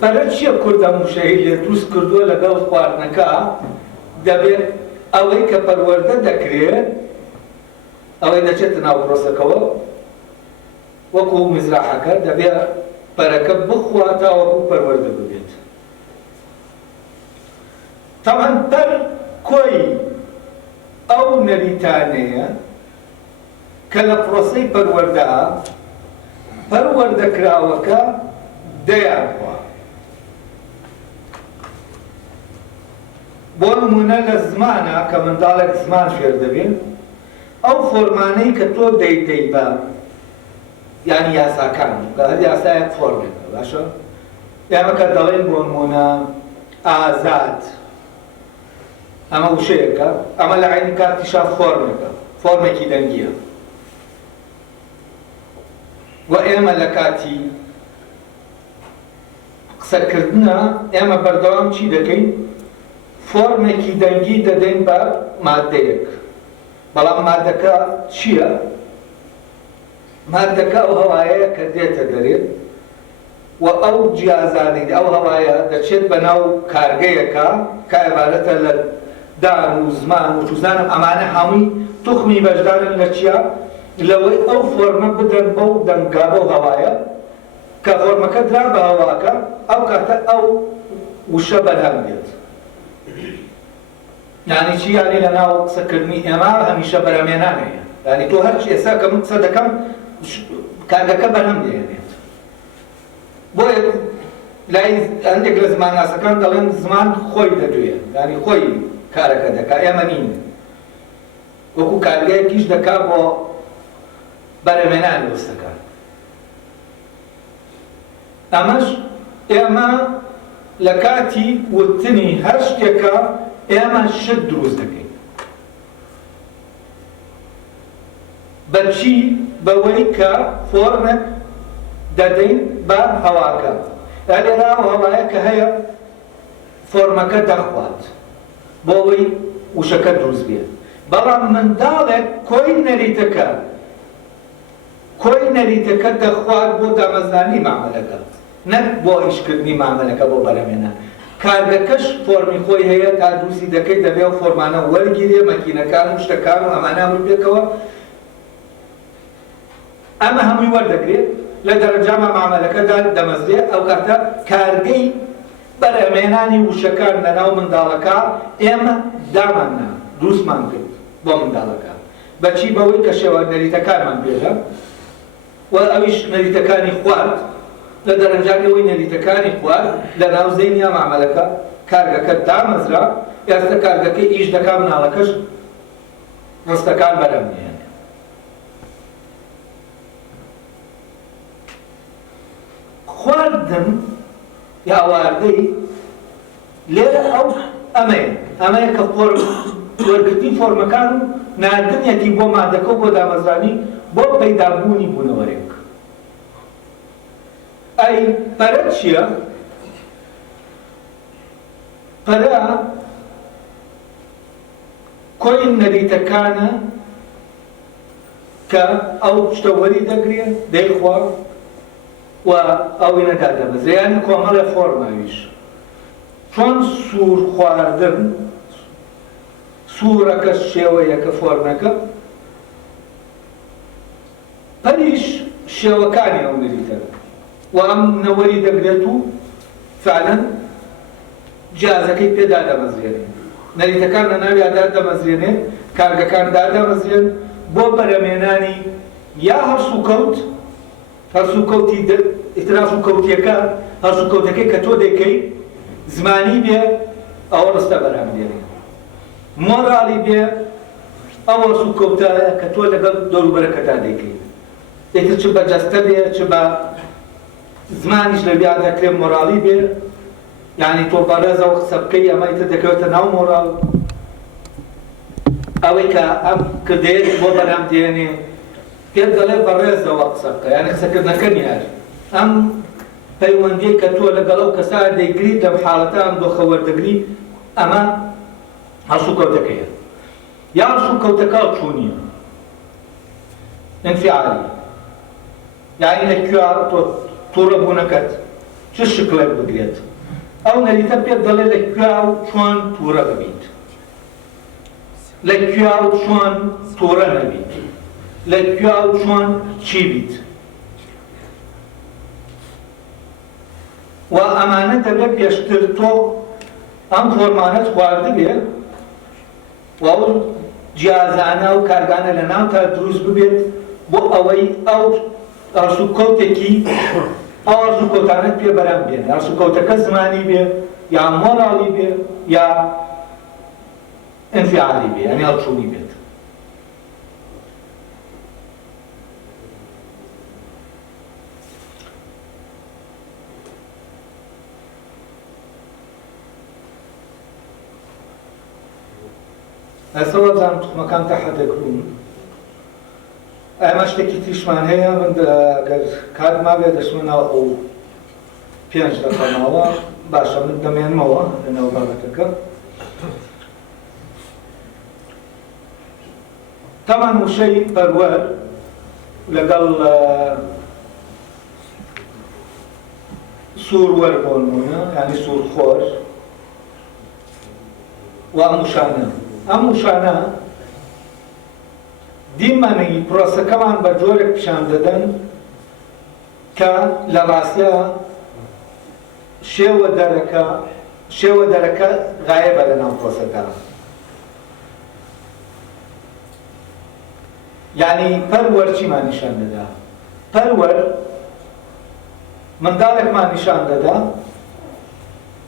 پەرە چییە کوردە موشەی لێ دروست کردووە لەگەڵ خواردنەکە دەبێت ئەوەی کە پەروەردە دەکرێت ئەوەی دەچێتە ناو پرۆسەکەوە وەکو مزراحەکە دەبێت پەرەکە بخوا تا وەکو پەروەردە ببێت تەمان پەر کۆی ئەو نەریتانەیە کە لە پرۆسەی پەروەردەکراوەکە دەیانخوا بۆ نمونە لە زمانە کە منداڵێک زمان فێر دەبێت ئەو فۆرمانەی کە تۆ دەیدەی بە یعنی یاساکان کە هەر یاسایەک فۆرمێکە باشە ئێمە کە دەڵێن بۆ نمونە ئازاد ئەمە وشەیەکە ئەمە لە عینی کاتیشا فۆرمێکە فۆرمێکی دەنگیە و ئێمە لە کاتی قسەکردنە ئێمە بەردەوام چی دەکەین؟ فۆرمێکی دەنگی دەدەین بە مادەیەک بەڵام مادەکە چییە؟ مادەکە ئەو هەوایەیە کە دێتە دەرێت و ئەو جیازانەی ئەو هەوایە دەچێت بە ناو کارگەیەکە کە عیبارەتە لە دان و زمان و توزانم ئەمانە هەمووی توخمی بەشدارن لە چیە؟ لەوەی ئەو فۆرمە بدەن بەو دەنگا بەو هەوایە کە فۆرمەکە درا بە هەواکە ئەو کاتە ئەو وشە بەرهەم بێت یعنی چی؟ یعنی لە ناو قسەکردنی ئێمە هەمیشە بەرهەمێنانەیە یعنی تۆ هەرچی ئێستا کە من قسە دەکەم کارگەکە بەرهەم دێنێت بۆیە لای هەندێک لە زمانناسەکان دەڵێن زمان خۆی دەدوێت یعنی خۆی کارەکە دەکا ئێمە نین وەکو کارگەیەکیش دەکا بۆ بەرهەمێنانی وەستەکان ئەمەش ئێمە لە کاتی وتنی هەر شتێکە ئێمە شت دروست دەکەین بەچی؟ بەوەی کە فۆرمێک دەدەین بە هەواکە لێرا ئەو هەوایە کە هەیە فۆرمەکە دەخوات بۆ ئەوەی وشەکە دروست بێت بەڵام منداڵێک کۆی نەریتەکە کۆی نەریتەکە دەخوات بۆ دامەزرانی مامەلەکە، نەک بۆ ئیشکردنی مامەلەکە بۆ بەرەمێنان. کارگەکەش فۆرمی خۆی هەیە تا دروستی دەکەی دەبێ و فۆرمانە وەرگیرێ مەکینەکان و شتەکان و ئەمانە بێکەوە. ئەمە هەمووی وەردەگرێت لە دەرەنجامە مامەلەکەدا دەمەزرێت. ئەو کاتە کارگەی بەرەمێنانی وشەکان لەناو منداڵەکە ئێمە داماننا دروستمان کرد بۆ منداڵەکە بەچی بەوەی کە شێوە نەریتەکانمان پێدە و ئەویش نەریتەکانی خوارد لە دەرەنجامیەوەی نەریتەکانی خوارد لە ناو زەینیا مامەلەکە کارگەکە دامەزرا ئێستا کارگەکەی ئیش دەکا مناڵەکەش ڕستەکان بەرەمێنێ. خواردن یاواردەی لێرە ئەمەیە کە وەرگرتنی فۆرمەکان و ناردنیەتی بۆ مادەکە و بۆ دامەزرانی بۆ پەیدابوونی بوونەوەرێک. ئەی پەرە چییە؟ پەرە کۆی نەریتەکانە کە ئەو شتەوەری دەگرێت دەیخوا و ئەوی نەدا دەمەزرێ، یانی کۆمەڵە فۆرماویش چۆن سوور خواردن سوورەکە شێوەیەکە فۆرمەکە پەریش شێوەکانی ئەو نەریتە و ئەم نەوەری دەگرێت و فعلەن جیازەکەی پێدا دەمەزرێنێ، نەریتەکان لە ناویادا دەمەزرێنێ، کارگەکاندا دەمەزرێن بۆ بەرەمێنانی یا هەرسوکەوت هەرسوکەوتی هەرسوکەوتیەکە هەرسوکەوتەکەی کە تۆ دەیکەی زمانی بێ ئەوە ڕستە بەرامدێنێ، مۆراڵی بێ ئەو هەرسوکەوتایە کە تۆ لەگەڵ دەوروبەرەکەدا دەیکەی، ئیتر چ بە جەستە بێ چ بە زمانیش لە بیا دەکرێت مۆراڵی بێ، یعنی تۆ بەڕێزەوە قسە بکەی ئەمە ئیتر دەکەوێتە ناو مۆراڵ. ئەوەی کە ئەم کردەیەک بۆ بەرامدێنێ پێت دەڵێ بەڕێزەوە قسە بکە، یعنی قسەکردنەکە نیار ئەم پەیوەندیەی کە تۆ لەگەڵ ئەو کەسا دەیگریت لەم حاڵەتە ئەم دۆخە وەردەگری ئەمە هەرسوکەوتەکەیە. یا هەرسوکەوتەکە چوونیە ئینفیعالی، یعنی لەکوێ تۆ تووڕەبوونەکەت چ شکلێک بگرێت، ئەو نەریتە پێت دەڵێ لەکوێ و چۆن تووڕە ببیت، لەکوێ و چۆن تووڕە نەبیت، لەکوێ و چۆن چی بیت. و ئەمانە دەبێت پێشتر تۆ ئەم فۆرمانەت خواردە بێ و ئەو جیازانە و کارگانە لە ناو تا دروست ببێت بۆ ئەوەی ئەو هەرسوکەوتێکی ئەو هەرسوکەوتانت پێ بەرام بێن، هەرسوکەوتەکە زمانی بێ یا مۆراڵی بێ یا ئینفیعالی بێ، یعنی هەڵچوونی بێت. ئێستا وەبزانم توخمەکان تەحە دەکڕون، ئەمە شتێکی تریشمان هەیە، من ئەگەر کات مابێ دەچمەوە ئەو 5 دەقەماوە باشە من دەمێنمەوە لەناو بابەتەکە. تەمان وشەی پەروەر لەگەڵ سوور بۆ نمونە، یعنی سوورخۆر و ئەم وشانە ئەم وشانە دیمەنەی پرۆسەکەمان بە جۆرێک پیشان دەدەن کە لە ڕاستیە شێوە دەرەکە غایەبە لەناو پرۆسەکە. یعنی پەروەر چیمان نیشان دەدا؟ پەروەر منداڵێکمان نیشان دەدا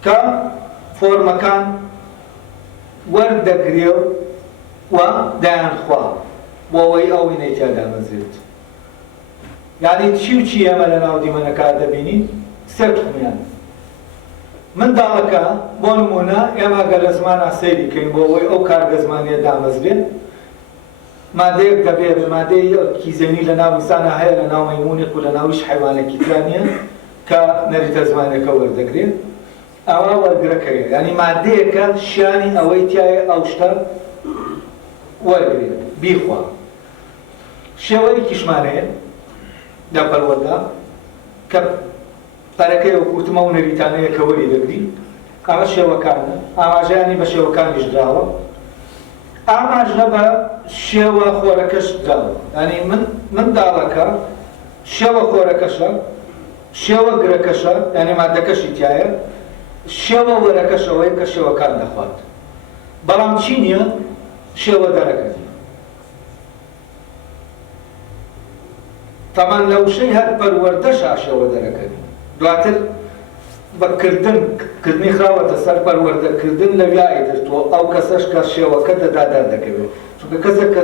کە فۆرمەکان وەردەگرێ و دایانخوا بۆ ئەوەی ئەوی نەیتیادا مەزێت. یعنی چی و چی ئەمە لە ناو دیمەنەکە دەبینین؟ سێ توخمیان. منداڵەکە بۆ نمونە ئێمە گە لە زمانە سەیری بکەین بۆ ئەوەی ئەو کارگە زمانیە دامەزرێت، مادەیەک دەبێت، مادەی کیزێنی لە ناو ئینسانە هەیە، لە ناو مەیمونێک و لە ناویش حیوانێکی ترانیە کە نەریتە زمانەکە وەردەگرێت، ئەوە وەرگرەکەیە، یعنی مادەیەکە شیانی ئەوەی تایە ئەو شتە وەرگرێت بیخوا. شێوەیەکیشمان هەیە لە پەروەردە کە پارەکەی وەکوتمە و نەریتانەیە کە وەری دەگری ئەمە شێوەکانە ئاماژەیانی بە شێوەکانیش دراوە ئاماژە بە شێوە خۆرەکەش دراوە ینی منداڵەکە شێوە خۆرەکەشە شێوە گرەکەشە ینی مادەکەشی تایە شێوە وەرەکەشەوەی کە شێوەکان دەخوات بەڵام چی نییە شێوە دەرەکەی تەمان لە وشەی هەر پەروەردەشا شێوە دەرەکەی دواتر بەکردنی خراوەتە سەر پەروەردەکردن لە ویای دەرتووە ئەو کەسەش کە شێوەکە دەدا دەردەکەوێت چونکە کەسێک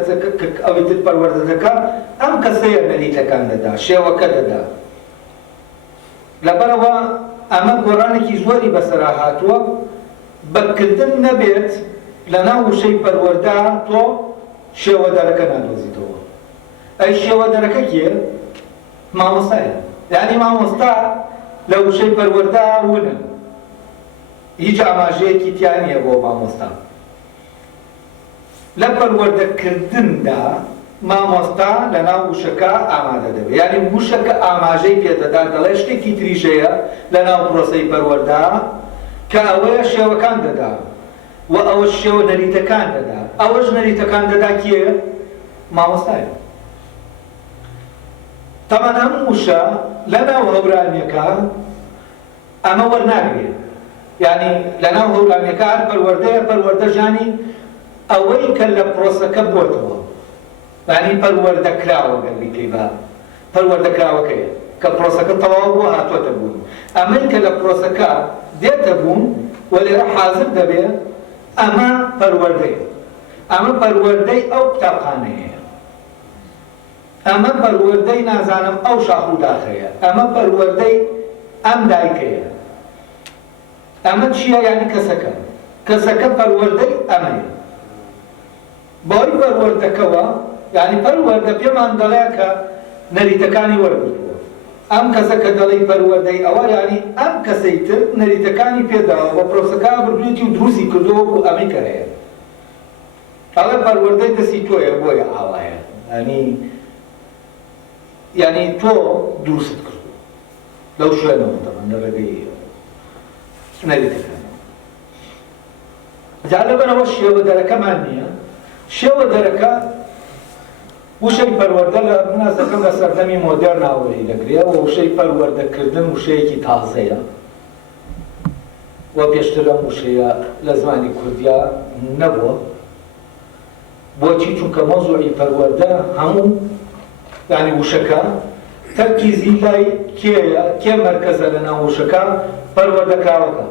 ئەوەی تر پەروەردە دەکا ئەم کەسەیە نەریتەکان دەدا شێوەکە دەدا لەبەرەوە ئەمە گۆڕانێکی زۆری بەسەرا هاتووە بەکردن نەبێت لە ناو وشەی پەروەردە تۆ شێوە دەرەکە نادۆزیتەوە ئەی شێوە دەرەکە کێ مامۆستایە یعنی مامۆستا لە وشەی پەروەردە ونە هیچ ئاماژەیەکی تیا نییە بۆ مامۆستا لە پەروەردەکردندا مامۆستا لە ناو وشەکە ئامادە دەبێت یعنی وشەکە ئاماژەی پێدەدا دەڵێ شتێکی تریژەیە لە ناو پرۆسەی پەروەردە کە ئەوەیە شێوەکان دەدا و ئەوە شێوە نەریتەکان دەدا ئەوەش نەریتەکان دەدا کێ مامۆستایە تەمان ئەم وشە لە ناو هەورانیەکە ئەمە وەرناگرێت یعنی لە ناو هەورانیەکە هەر پەروەردەیە پەروەردە ژانی ئەوەی کە لە پرۆسەکە بۆتەوە یعنی پەروەردەکراوە گەلبیکەی بە پەروەردەکراوەکەیە کە پرۆسەکە تەواو بووە هاتوۆتە بوون ئەمەی کە لە پرۆسەکە دێتە بوون و لێرە حازر دەبێت ئەمە پەروەردەیە ئەمە پەروەردەی ئەو قوتابخانەیە ئەمە پەروەردەی نازانم ئەو شاخ و داخەیە ئەمە پەروەردەی ئەم دایکەیە ئەمە چییە یعنی کەسەکە پەروەردەی ئەمەیە بۆی پەروەردەکەوە یعنی پەروەردە پێمان دەڵێ کە نەریتەکانی وەرگرتووە ئەم کەسە کە دەڵێی پەروەردەی ئەوە یعنی ئەم کەسەی تر نەریتەکانی پێداوە بە پرۆسەکە بردوێتی و دروستی کردووە بۆ ئەمەی کەرەیە ئەڵێ پەروەردەی دەستی تۆیە بۆیە ئاوایە یعنی تۆ دروست کردو لەو شوێنەوە تەمان لە ڕێگەی نەریتەکان جا لەبەرەوە شێوە دەرەکەمان نییە شێوە دەرەکە وشەی پەروەردە لە مناسەکەم لە سەردەمی مۆدێرناوەی دەگرێت و وشەی پەروەردەکردن وشەیەکی تازەیە و پێشتر ئەم وشەیە لە زمانی کوردیا نەبووە بۆچی چونکە مۆزوعی پەروەردە هەموو یعنی وشەکە تەرکیزی لای کێیە کێ مەرکەزە لە ناو وشەکە پەروەردەکراوەکە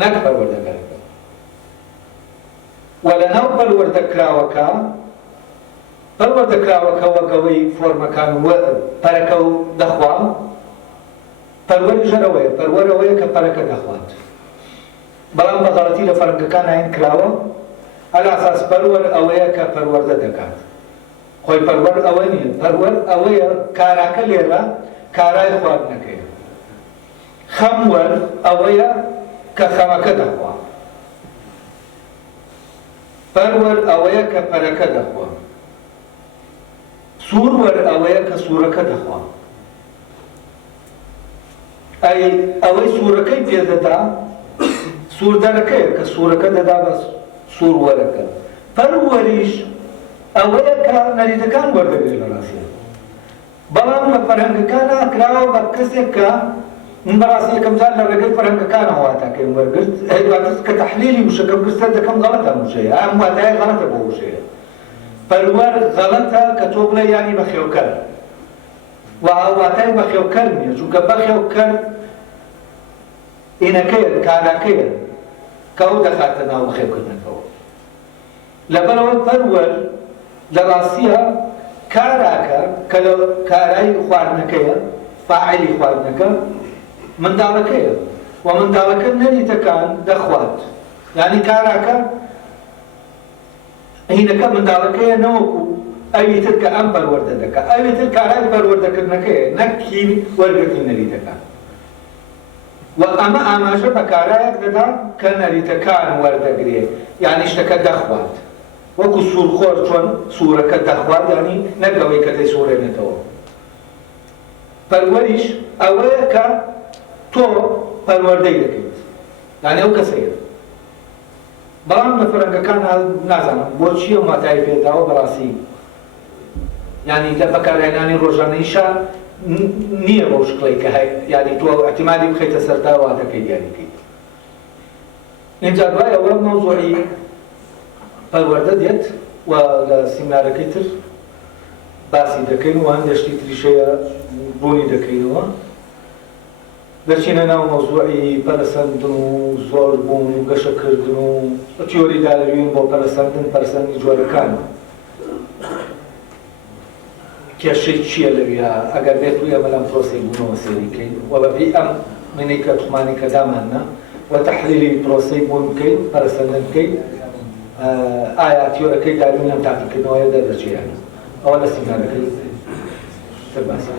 نەک پەروەردەکارەکە و لە ناو پەروەردەکراوەکە وەکەوەی فۆرمەکان پەرەکە و دەخوا پەروەری ژەرەوەیە پەروەرەوەیە کە پەرەکە دەخوات بەڵام بە غەڵەتی لە فەرەنگەکان هاین کراوە ئەلا ئاساس پەروەر ئەوەیە کە پەروەردە دەکات خۆی پەروەر ئەوە نییە پەروەر ئەوەیە کاراکە لێرە کارای خواردنەکەیە خەموەر ئەوەیە کە خەمەکە دەخوا پەروەر ئەوەیە کە پەرەکە دەخوا سووروەر ئەوەیە کە سوورەکە دەخوا ئەوەی سوورەکەی پێدەدا سووردەرەکەیە کە سوورەکە دەدا بە سووروەرەکە پەروەریش ئەوەیە کە نەریتەکان وەردەگرێت لە ڕاستیە بەڵام لە فەرهەنگەکانە کراوە بە کەسێک کە من بەڕاستی یەکەم جار لە ڕێگەی فەرهەنگەکانەوە واتاکەیم وەرگرت هەیواتر کە تەحلیلی وشەکەم کرد دەکەم غەڵەتە وشەیە ئەم واتایە غەڵەتە بۆ وشەیە پەروەر غەڵەتە کە تۆ بڵێ یانی بەخێوکەر و واتای بەخێوکەر نییە چونکە بەخێوکەر ئینەکەیە کاراکەیە کە ئەو دەخاتە ناو بەخێوکردنەکەەوە لەبەرەوە پەروەر لە ڕاستیە کاراکە کە لە کارای خواردنەکەیە فاعلی خواردنەکە منداڵەکەیە و منداڵەکە نەریتەکان دەخوات یعنی کاراکە هینەکە منداڵەکەیە نەوەکو ئەوی تر کە ئەم پەروەردە دەکات ئەوی تر کارای پەروەردەکردنەکەیە نەکی وەرگرتی نەریتەکان و ئەمە ئاماژە بە کارایەک دەدا کە نەریتەکان وەردەگرێت یعنی شتەکە دەخوات وەکو سوورخۆر چۆن سوورەکە دەخوات یعنی نەک ئەوەی کە دەیسوورێنێتەوە پەروەریش ئەوەیە کە تۆ پەروەردەی دەکەیت، یعنی ئەو کەسەیە. بەڵام لە فەرەنگەکان نازانم بۆچی ئەو ماتای پێداوە بەڕاستی، یعنی لە بەکارهێنانی ڕۆژانەیشە نییە بەو شکڵی کە هەیە، یعنی تۆ احتیمالی بخەیتە سەرتا واتەکەی دیاری بکەیت. اینجا دوای ئەوە مەوزوعی پەروەردە دێت و لە سیمینارەکەی تر باسی دەکەین و هەندێشتی تریشەیە بوونی دەکەینەوە. دەچینە ناو مەوزوعی پەرەسەندن و زۆربوون و گەشەکردن و تیۆری داروین بۆ پەرەسەندن پەرسەندی جۆرەکان. کێشەی چییە لەوێ ئەگەر بێت و ئێمە لەم پرۆسەی بوونەوە سێری بکەین و بەبێ ئەم منەی کە توخمانی کە داماننا و تەحلیلی پرۆسەی بوون بکەین پەرەسەندن بکەین، ئایا تیۆرەکەی داروین لەم تاقیکردنەوەیە دەرەچێت. ئەوە لە سیمینارەکەی تر باسە.